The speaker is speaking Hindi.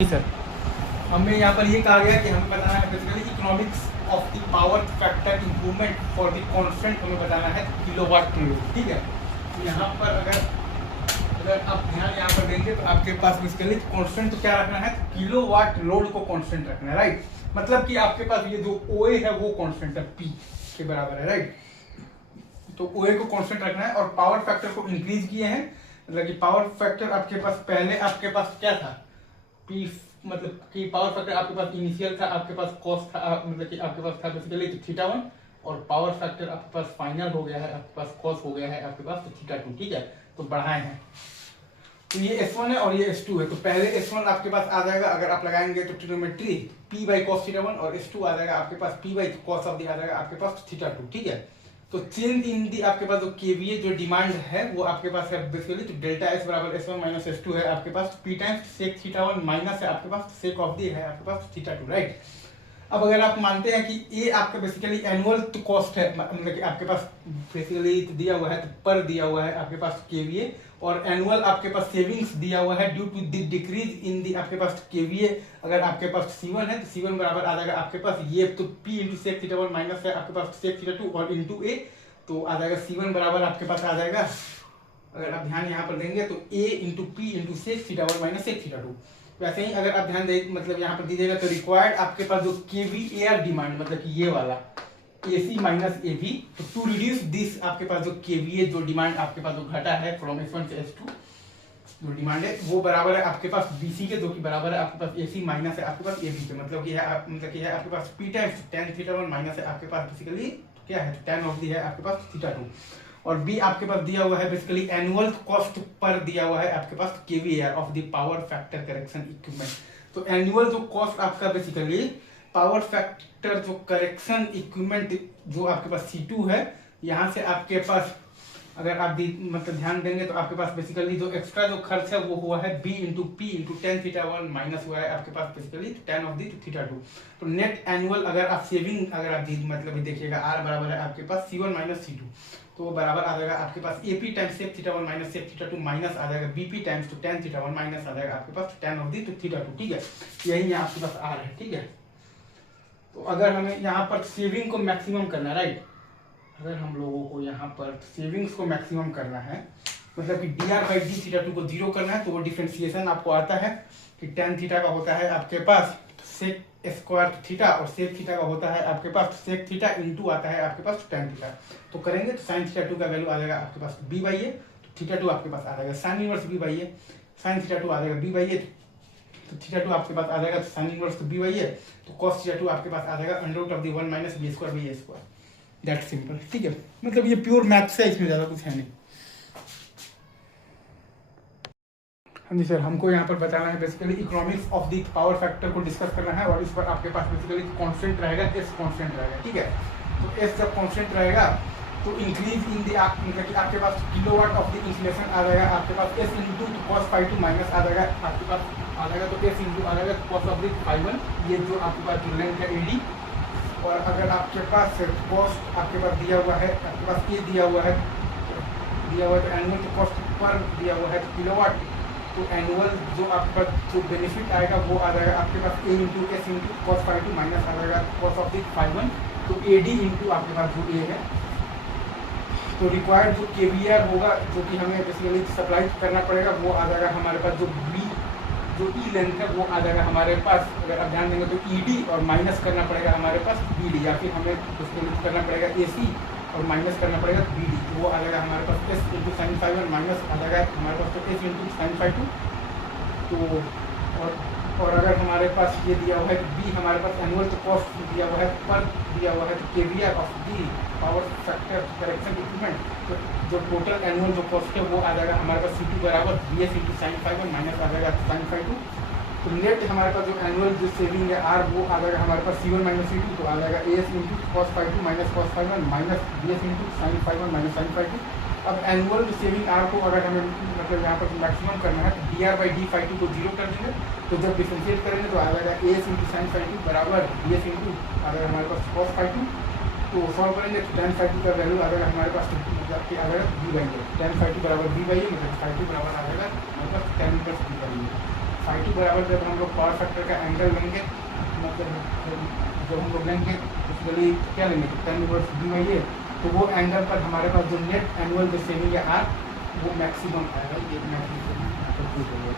जी सर, हमें यहाँ पर ये कहा गया कि हमें बताना है basically economics of the power factor improvement for the constant हमें बताना है किलोवाट पर यूनिट। ठीक है, तो यहाँ पर अगर आप ध्यान यहाँ पर देंगे तो आपके पास बेसिकली कांस्टेंट तो क्या रखना है, किलोवाट लोड को कांस्टेंट रखना है। राइट, मतलब कि आपके पास ये जो ओए है वो कांस्टेंट है, पी के बराबर है। राइट, तो ओए को कांस्टेंट रखना है और पावर फैक्टर को इंक्रीज किए हैं। मतलब कि पावर फैक्टर आपके पास पहले आपके पास क्या था, पी, मतलब कि पावर फैक्टर आपके पास इनिशियल था, आपके पास कॉस था, मतलब कि आपके पास था बेसिकली तो थीटा 1, और पावर फैक्टर आपके पास फाइनल हो गया है, आपके पास कॉस हो गया है, आपके पास तो थीटा 2। ठीक है, तो बढ़ाए हैं। तो ये S1 है और ये S2 है। तो पहले S1 आपके पास आ जाएगा, अगर आप लगाएंगे तो trigonometry P by cos theta 1, और S2 आ जाएगा आपके पास P by cos of the आ जाएगा आपके पास थीटा 2। ठीक है, तो चेंज इन दी आपके पास जो केवीए जो डिमांड है वो आपके पास है बेसिकली तो डेल्टा S बराबर S1 माइनस S2 है आपके पास, P times sec theta 1 minus है आपके पास सेक ऑफ दी है आपके पास थीटा 2। राइट, अब अगर आप मानते हैं कि ये आपका बेसिकली एनुअल तो कॉस्ट है, मतलब कि आपके पास बेसिकली तो दिया हुआ है, तो पर दिया हुआ है आपके पास केवीए, और एनुअल आपके पास सेविंग्स दिया हुआ है due to the decrease in the आपके पास केवीए। अगर आपके पास C1 है तो C1 बराबर आ जाएगा आपके पास ये तो P into sec theta 1 minus है आपके पास सेक थीटा 2 और इंटू ए, तो आ जाएगा C1 बराबर आपके पास आ जाएगा, अगर आप ध्यान यहाँ पर देंगे तो A into P into sec theta 1 minus sec theta 2। वैसे ही अगर आप ध्यान दें मतलब यहाँ पर दीजिएगा तो रिक्वायर्ड आपके पास जो केवीएआर डिमांड मतलब कि ये वाला AC माइनस AV, तो टू रिड्यूस दिस आपके पास जो केवीए जो डिमांड आपके पास जो घटा है फ्रॉम S1 से S2 जो डिमांड है वो बराबर है आपके पास BC के, जो कि बराबर है आपके पास AC माइनस है आपके पास AV के, मतलब कि है मतलब कि है आपके पास P times tan theta 1 minus है आपके पास बेसिकली क्या है tan ऑफ दी है आपके पास थीटा 2, और बी आपके पास दिया हुआ है बेसिकली एनुअल कॉस्ट पर दिया हुआ है आपके पास KVAR of the power factor correction equipment. तो एनुअल जो कॉस्ट आपका बेसिकली पावर फैक्टर जो करेक्शन इक्विपमेंट जो आपके पास C2 है, यहाँ से आपके पास अगर आप मतलब ध्यान देंगे तो आपके पास बेसिकली जो एक्स्ट्रा जो खर्च है वो हुआ है B into P into tan theta 1 minus हुआ है आपके पास basically tan of the theta 2। तो नेट एनुअल अगर आप सेविंग अगर आप मतलब देखिएगा R बराबर है आपके पास C1 माइनस C2, तो वो बराबर आ जाएगा आपके पास AP times sec theta 1 minus sec theta 2 minus आ जाएगा BP टाइम्स तो टेन थीटा 1 माइनस आ जाएगा आपके पास टेन ऑफ दी तो थीटा 2। ठीक है, यही यहाँ आपके पास R है। ठीक है, तो अगर हमें यहाँ पर सेविंग को मैक्सिमम करना है, राइट, अगर हम लोगों को यहाँ पर सेविंग्स को मैक्सिमम करना है मतलब कि dr बाई डी थीटा 2 को जीरो करना है, तो वो डिफरेंशिएशन आपको आता है कि टेन थीटा का होता है आपके पास सेक स्क्वायर थीटा, और सेक थीटा का होता है आपके पास सेक थीटा इंटू आता है आपके पास टेन थीटा। तो करेंगे तो साइन थीटा 2 का वैल्यू आ जाएगा आपके पास b बाई ए, तो थीटा 2 आपके पास आ जाएगा sine inverse b by A, sine theta 2 आ जाएगा b बाई ए, तो थीटा 2 आपके पास आ जाएगा तो साइन इनवर्स तो b बाई ए, तो कॉस थीटा 2 आपके पास आ जाएगा under root of the 1 minus b square by A square. That simple. ठीक है, मतलब ये प्योर मैथ्स है, इसमें ज़्यादा कुछ है नहीं। हाँ जी सर, हमको यहाँ पर बताना है basically economics of the power factor को डिस्कस करना है, और इस पर आपके पास बेसिकली कांस्टेंट रहेगा, S कांस्टेंट रहेगा। ठीक है, तो S जब कांस्टेंट रहेगा तो इंक्रीज इन द मतलब कि आपके पास किलोवाट ऑफ द इंसुलेशन आ जाएगा आपके पास S into cos phi 2 minus आ जाएगा आपके पास आ जाएगा, तो S इंटू आ जाएगा कॉस ऑफ द फाई 1, ये जो आपके पास जो लेंथ है AD, और अगर आपके पास कॉस्ट आपके पास दिया हुआ है आपके पास ये दिया हुआ है तो एनुअल तो कॉस्ट पर दिया हुआ है तो किलोवाट, तो एनुअल जो आपका जो बेनिफिट आएगा वो आ जाएगा आपके पास A into S into cos phi 2 minus आ जाएगा कॉस ऑफ दी फाई 1, तो AD इंटू आपके पास जो A है, तो रिक्वायर्ड जो केवीआर होगा जो कि हमें बेसिकली सप्लाई करना पड़ेगा वो आ जाएगा हमारे पास जो B जो E लेंथ है वो आ जाएगा हमारे पास, अगर आप ध्यान देंगे तो ED और माइनस करना पड़ेगा हमारे पास BD, या फिर हमें उसको करना पड़ेगा AC और माइनस करना पड़ेगा BD, तो वो आ जाएगा हमारे पास S into sine phi 1 minus आ जाएगा हमारे पास तो S इंटू साइन फाई 2। तो और अगर हमारे पास ये दिया हुआ है कि B हमारे पास एनुअल तो कॉस्ट दिया हुआ है पर दिया हुआ है तो KVR of the power factor correction equipment, तो जो टोटल एनुअल जो कॉस्ट है वो आ जाएगा हमारे पास C2 बराबर BS into sine phi 1 minus आ जाएगा साइन फाई 2। तो नेट हमारे पास जो एनुअल जो सेविंग है R वो आ जाएगा हमारे पास C1 माइनस C2, तो आ जाएगा AS into cos phi 2 minus cos phi 1 minus BS into sine phi 1 minus sine phi 2। अब एनुअल सेविंग R को अगर हमें मतलब यहाँ पर मैक्सिमम करना है तो dr बाई डी फाई 2 को जीरो कर देंगे, तो जब डिफरेंशिएट करेंगे तो आ जाएगा AS इंटू साइन फाई 2 बराबर BS इंटू आ जाएगा हमारे पास कॉस फाई 2, तो सॉल्व करेंगे तो टेन फाई 2 का वैल्यू आ जाएगा हमारे पास मतलब कि आ जाएगा B by A, tan phi 2 बराबर B बाई ए, मतलब फाई 2 बराबर आ जाएगा हमारे पास tan inverse B by A. Phi two बराबर जब हम लोग पावर फैक्टर का एंगल लेंगे, मतलब जब हम लोग लेंगे उसके क्या लेंगे, तो 10 ये, तो वो एंगल पर हमारे पास जो नेट एनुअल डिसेंडिंग या आर वो मैक्सिमम आएगा, ये मैक्सिमम ठीक है।